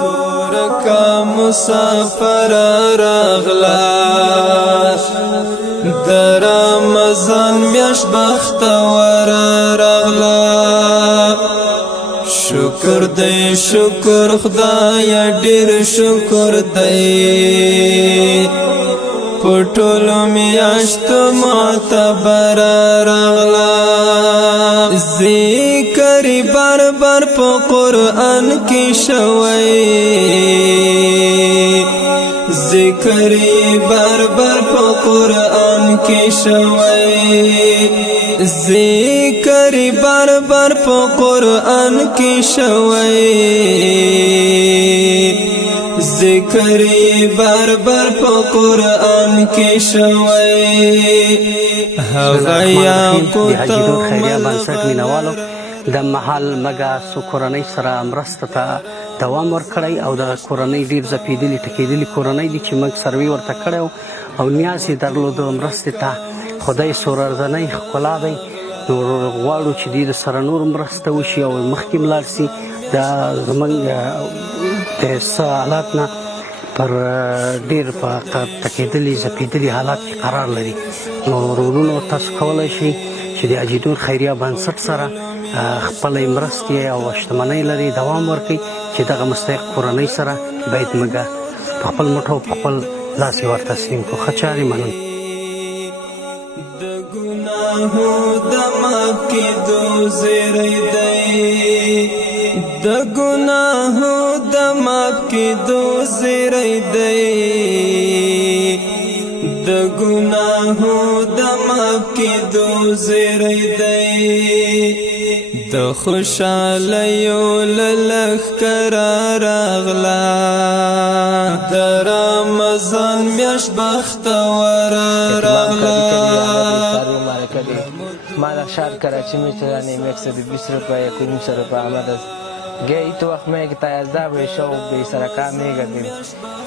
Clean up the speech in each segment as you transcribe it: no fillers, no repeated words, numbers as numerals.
دورکا مسافر راغلا در رمضان میاشت بختور راغلا شکر دی شکر خدای ډیر شکر دی پټولو میاشتو معتبر راغلا ذکر بار بار په قرآن کې شوی ذکر بار بار په قرآن کې شوی ذکر بار بار په قرآن کې شوی ذکر بار بار په قرآن کې شوی هغه یا کو ته خیریه بنسټ مینوالو د محل مګه سو کورنۍ سره مرسته ته دوام ورکړی او د کورنۍ ډېر ځپېدلي ټکېدلي کورنۍ دي چې موږ سروې ورته کړی او نیاز یې درلودو مرستې ته خدای سورارځنۍ ښکلا دی نو غواړو چې دې سره نور مرسته وشي او مخکې ولاړ سي دا زموږ د څه حالات نه پر ډېر په ټکېدلي ځپېدلي حالات کې قرار لري نو ورونو تاسو کولی شئ چې د اجیدون خیریه بنسټ سره خپلې مرستې او شتمنۍ لري دوام ورکړي چې دغه مستحق کورنۍ سره باید موږ په خپل مټو په خپل لاس یې ور تسلیم کړو ښه چارې مننه د ګناهو د معاف کېدو زیری دی د ګناهو د معاف کېدو زیری دی د ګناهو د معاف کېدو زیری دی د خوشحالیو له لښکره راغلا د رمضان میاشت بختوره راغلا مال شهر کراچی में चलाने में 120 रुपये 19 रुपये आमद गए तो वक्त में कि ताज़ा बेशो बेसरा काम नहीं करते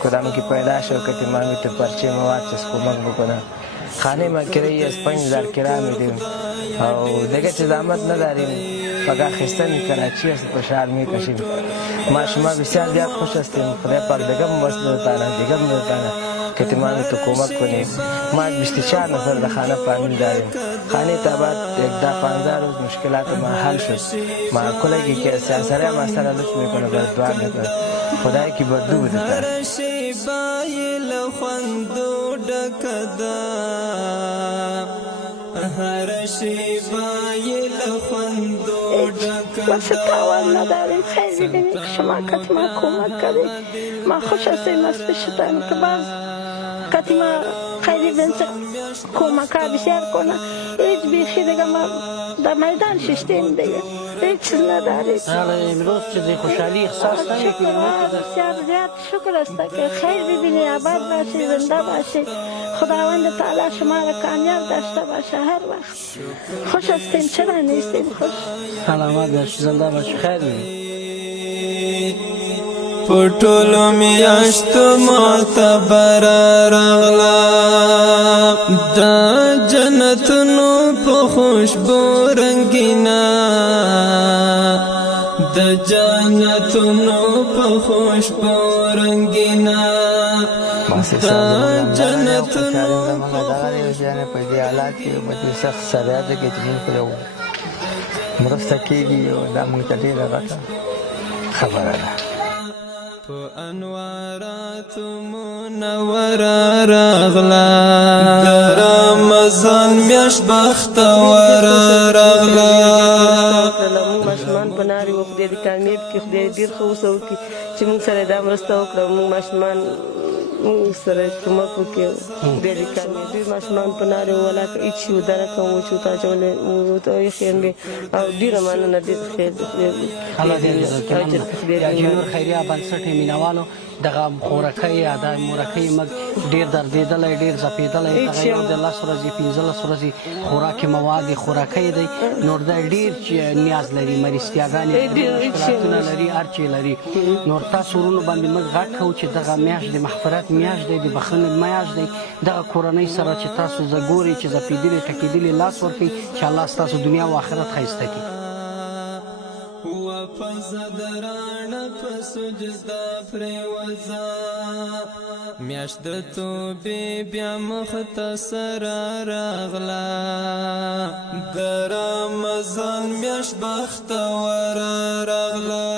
खुदाम की पैदाश हो करती मांगी तो पर्चे मवाद जिसको मंगो पड़ा खाने में किराए 5000 किराए में दे और देखे चीज़ामत न दारी पगा खिस्ता नहीं कराची है तो शहर में कशी माशमा विशाल दिया खुश हस्ते खुदा पर दिगम मस्त होता ना दिगम होता ना कहते मांगी तो कोमक को नहीं माँ बिस्तिचार नफर दखाना पानी दारी खाने तबाद एक दा 5000 रोज मुश्किलात में हल शुद माँ कुले की कैसे असरे मास्टर अलग में कोई बात दुआ नहीं कर खुदा की बदू देता هر شیبای لخوندو بس تاوان نداریم خیر ببینید که شما کتی ما کمک کردید ما خوش هستیم از پیشتان که باز کتی ما خیلی بنسه کمک ها بسیار کنه هیچ بیخی دیگه ما در میدان ششتیم دیگه هیچ چیز ندارید امروز چیزی خوشحالی احساس نمی‌کنید بسیار زیاد شکر است که خیر ببینید آباد باشید زنده باشید خداوند تعالی شما را کامیاب داشته باشه هر وقت خوش هستیم چرا نیستیم خوش سلامت باشید زنده باشید خیر ببینید پټولو میاشتو معتبر راغلا د جنتونو په خوشبو رنګینا د جنتونو په خوشبو رنګینا د جنتونو په دې حالات کې مته سخت شرایط کې چې موږ یو مرسته کېږي او دا موږ ته ډېره غټه خبره ده په انوارات منور راغلا د رمضان میاشت بختور راغلا موږ ماشومان په نارې و خدای دې کامیاب کړي خدای ډېر ښه اوسه وکړي چې موږ سره دا مرسته وکړه موږ ماشومان موږ سره کومک وکړي خدای دې کامیاب دوی ماشومان په نارې ولاکه هېڅ شي ودانه کوم و چې ورته اچولې ورته ایښي او ډېره مننه ډېر خیر الله دې اجیدون خیریه بنسټ مینوالو دغه خورکۍ یا د مورکۍ مګ ډېر دردېدلی ډېر ځپېدلی دغه یو د 10 ورځې 15 ورځې خوراکي مواد خوراکۍ دی نور دا ډېر نیاز لري مریض مېلمستیاګانې لري مشکلاتونه لري هر چې لري نور تاسو ورونو باندې موږ غږ کوو چې دغه میاشت د مغفرت میاشت دی د بخښنې میاشت دی دغه کورنۍ سره چې تاسو زه ګورئ چې ځپېدلي ټکېدلي لاس ورکوئ چې الله ستاسو دنیا او آخرت ښایسته کړي پزدرانه پسجدا پریوزا میاشت د توبې بیا مختصر راغلا د رمضان میاشت بختور راغلا